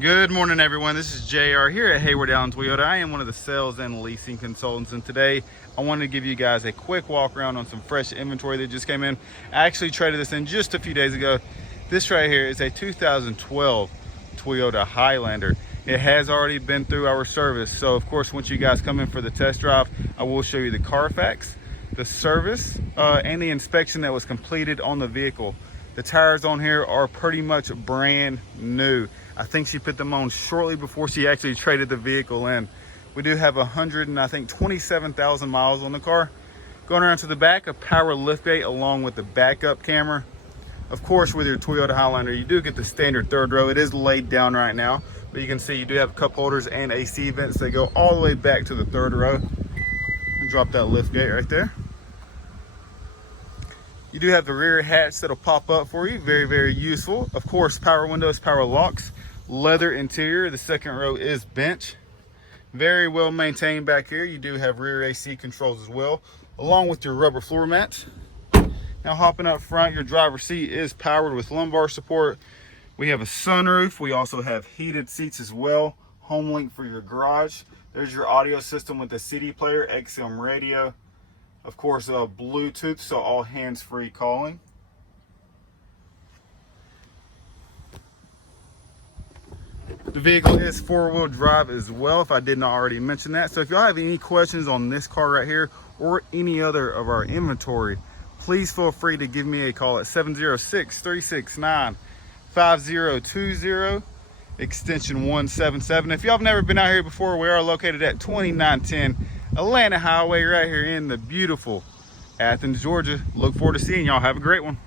Good morning, everyone. This is JR here at Heyward Toyota. I am one of the sales and leasing consultants, and today I wanted to give you guys a quick walk around on some fresh inventory that just came in. I actually traded this in just a few days ago. This right here is a 2012 Toyota Highlander. It has already been through our service, so of course once you guys come in for the test drive, I will show you the Carfax, the service, and the inspection that was completed on the vehicle. The tires on here are pretty much brand new. I think she put them on shortly before she actually traded the vehicle in. We do have 27,000 miles on the car. Going around to the back, a power liftgate along with the backup camera. Of course, with your Toyota Highlander, you do get the standard third row. It is laid down right now, but you can see you do have cup holders and AC vents that go all the way back to the third row. Drop that liftgate right there. You do have the rear hatch that'll pop up for you. Very, very useful. Of course, power windows, power locks, leather interior. The second row is bench. Very well maintained back here. You do have rear AC controls as well, along with your rubber floor mats. Now hopping up front, your driver's seat is powered with lumbar support. We have a sunroof. We also have heated seats as well. Home link for your garage. There's your audio system with the CD player, XM radio. Of course, Bluetooth, so all hands-free calling. The vehicle is four-wheel drive as well, if I did not already mention that. So if y'all have any questions on this car right here or any other of our inventory, please feel free to give me a call at 706-369-5020, extension 177. If y'all have never been out here before, we are located at 2910 Atlanta Highway right here in the beautiful Athens, Georgia. Look forward to seeing y'all. Have a great one.